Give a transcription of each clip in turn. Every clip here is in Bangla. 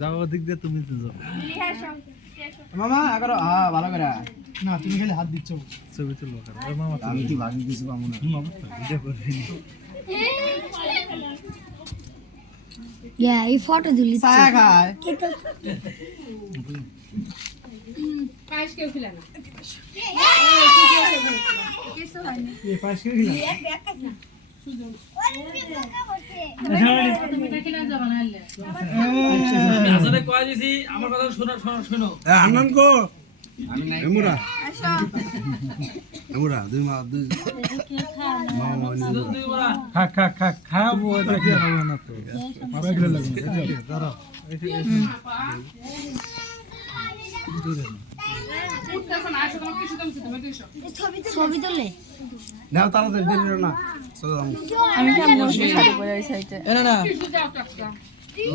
যাও দিক দিয়ে তুমি তো যাও মামা করো ভালো করে না তুমি খালি হাত দিচ্ছ ছবি তুলবো মামা আমি কি ভাবি কিছু পাবো না ভিডিও করে এই ফটো তুলি চা খায় পায়েস কেউ খেলে না এই পাশ করে গেলাম তুমি দেখি না যাবা না আইলে আসলে কয় দিছি আমার কথা শোনো আনন্দ কো আমি নাই এমুরা এমুরা দুই মা দুই দুই বড়া খা খাবো এটা কি হবে না তো মারা গেলে লাগবে দাঁড়াও উঠতেছ না আসো তোমার কিছু তুমি তুমি কিছু ছবি তুলে নাও তাড়াতাড়ি দেরি না চলো আমি কেন বসে শাড়ি পরে ওই সাইডে না না কিছু দাও টাকা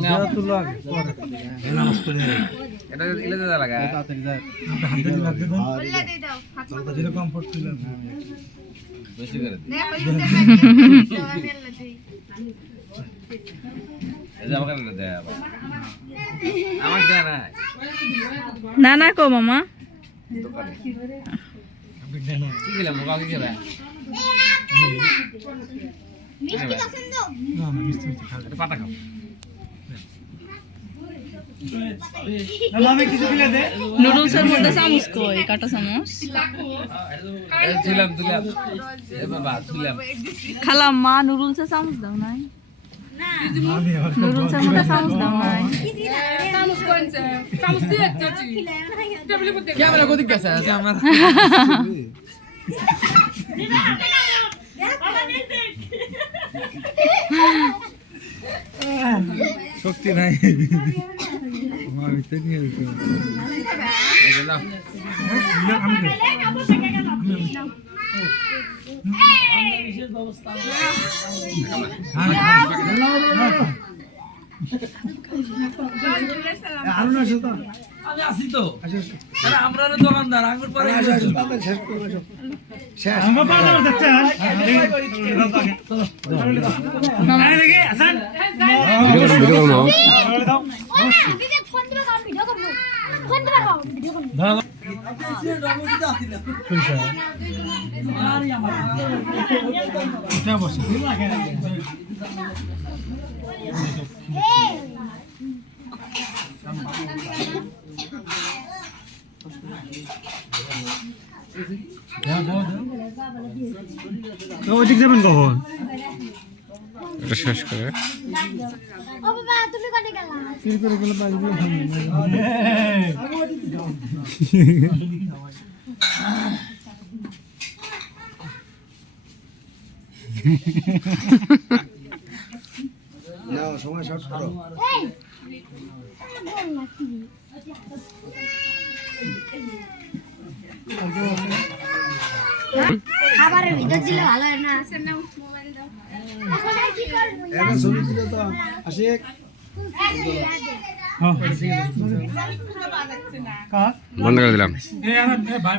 দাও তুলো আগে পরে এই নামাজ পড়ে এটা ইলে দা লাগা তাড়াতাড়ি যায় হাতে দিলে লাগবে না বললে দিয়ে দাও তো যেটা কমফর্ট ছিল বেশি করে দে না ওই যে দেলে দেই এই যে আমাকে দে আবার আমার দে না না কো মামা দোকানে কি গেলাম মুখা কি খেলা মিষ্টি পছন্দ না না মিষ্টি খাবে এটা পাতা খাও আমি কিছু দিলে দে নুডলসের মধ্যে চামচ কই কাটা চামচ দিলাম এ বাবা দিলাম খালাম মা নুডলসের চামচ দাও নাই আমি আর নুডলসের মধ্যে চামচ দাও নাই চামচ কোনছে চামচ দিয়ে চাচি টেবিলের মধ্যে ক্যামেরা কোদিক গেছে আমার শক্তি নাই আমার ভিতরে নিয়ে এসে এই যে দাও আরো না সেটা আমি আসি তো আরে আমরা দোকানদার আঙ্গুর পরে তাড়াতাড়ি শেষ করো শেষ আমরা পাড়া যাচ্ছে ভিডিও ফোন দিবা কাম ভিডিও করব ফোন দিবা কাম ভিডিও করব এটা বসে ওইদিক যাবেন কখন এটা শেষ করে ও বাবা তুমি কোনে গেলা ফির করে গেলে বাজবে নাও সময় শর্ট করো এই বল না কি খাবারের ভিতর দিলে ভালো হয় না না মোবাইল দাও এখন আর কি করব এখন ছবি তুলে তো আশিক হ্যাঁ বন্ধ করে দিলাম এই আমার ভাই